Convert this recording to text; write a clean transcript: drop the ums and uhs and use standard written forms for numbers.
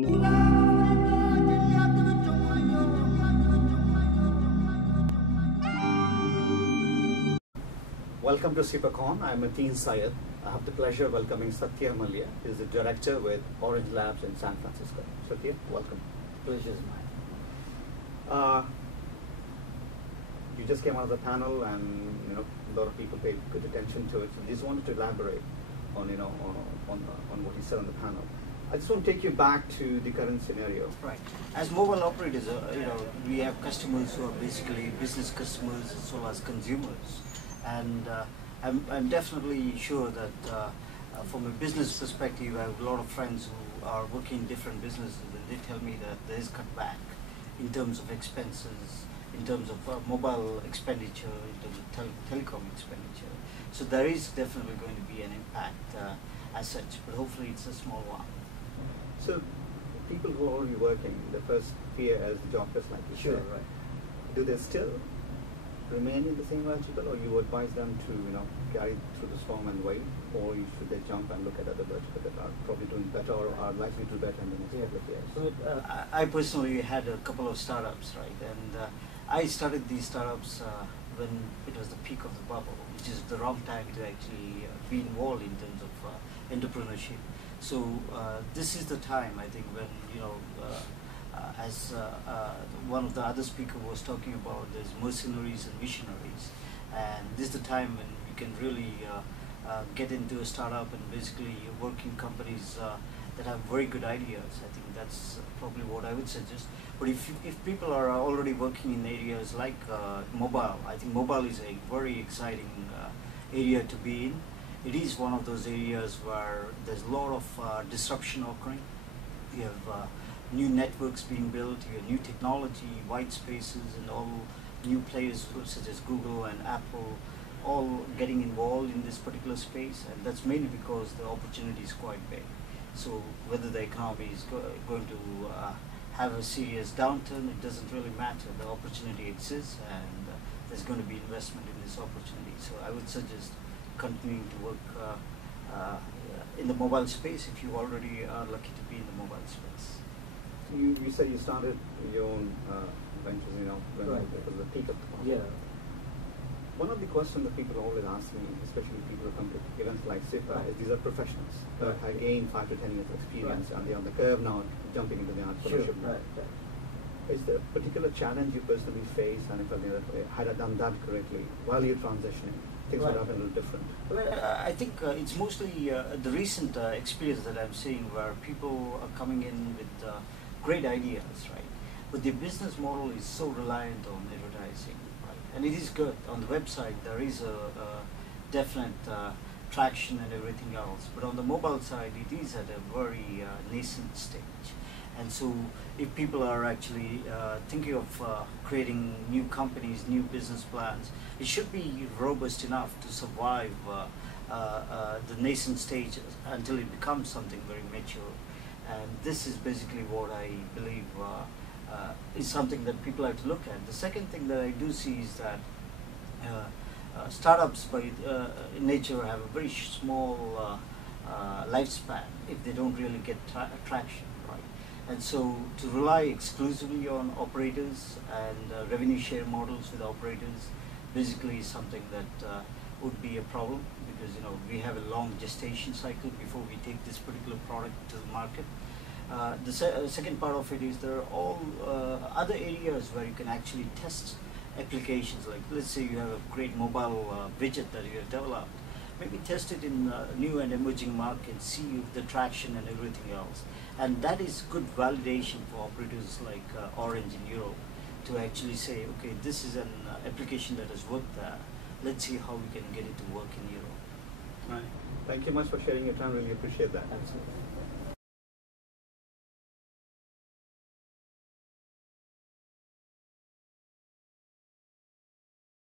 Welcome to SIPAcon. I'm Mateen, Syed. I have the pleasure of welcoming Satya Mallya. He's the director with Orange Labs in San Francisco. Satya, welcome. Pleasure is mine. You just came out of the panel, and a lot of people paid good attention to it. So just wanted to elaborate on on what he said on the panel. I just want to take you back to the current scenario. Right. As mobile operators, we have customers who are basically business customers as well as consumers, and I'm definitely sure that from a business perspective, I have a lot of friends who are working in different businesses, and they tell me that there is cutback in terms of expenses, in terms of mobile expenditure, in terms of telecom expenditure. So there is definitely going to be an impact as such, but hopefully it's a small one. So people who are already working, the first fear as the jobless, like you said, Right. do they still remain in the same vertical, or you advise them to carry through the storm and wait, or should they jump and look at other verticals that are probably doing better or are likely to do better in the next couple of years? So I personally had a couple of startups, right, and I started these startups when it was the peak of the bubble, which is the wrong time to actually be involved in terms of entrepreneurship. So this is the time, I think, when as one of the other speakers was talking about, there's mercenaries and missionaries, and this is the time when you can really get into a startup and basically work in companies that have very good ideas. I think that's probably what I would suggest. But if people are already working in areas like mobile, I think mobile is a very exciting area to be in. It is one of those areas where there's a lot of disruption occurring. You have new networks being built, you have new technology, white spaces, and all new players such as Google and Apple all getting involved in this particular space, and that's mainly because the opportunity is quite big. So whether the economy is going to have a serious downturn, it doesn't really matter. The opportunity exists, and there's going to be investment in this opportunity. So I would suggest continuing to work in the mobile space if you already are lucky to be in the mobile space. You said you started your own ventures, when Right. it was the peak of the bubble. Yeah. One of the questions that people always ask me, especially people who come to events like SIPA, Right. is these are professionals that Right. have gained 5 to 10 years of experience, Right. and they're on the curve now, jumping into the entrepreneurship. Right. Is there a particular challenge you personally face, and if had I done that correctly while you're transitioning, things would Right. have been a little different? Well, I think it's mostly the recent experience that I'm seeing, where people are coming in with great ideas, right? But the business model is so reliant on advertising, right? And it is good. On the website, there is a definite traction and everything else. But on the mobile side, it is at a very nascent stage. And so if people are actually thinking of creating new companies, new business plans, it should be robust enough to survive the nascent stage until it becomes something very mature. And this is basically what I believe is something that people have to look at. The second thing that I do see is that startups by nature have a very small lifespan if they don't really get traction, right? And so to rely exclusively on operators and revenue share models with operators basically is something that would be a problem, because we have a long gestation cycle before we take this particular product to the market. The second part of it is there are all other areas where you can actually test applications. Like, let's say you have a great mobile widget that you have developed. Maybe test it in new and emerging markets, see the traction and everything else. And that is good validation for operators like Orange in Europe to actually say, okay, this is an application that has worked there. Let's see how we can get it to work in Europe. Right. Thank you much for sharing your time. Really appreciate that. Absolutely.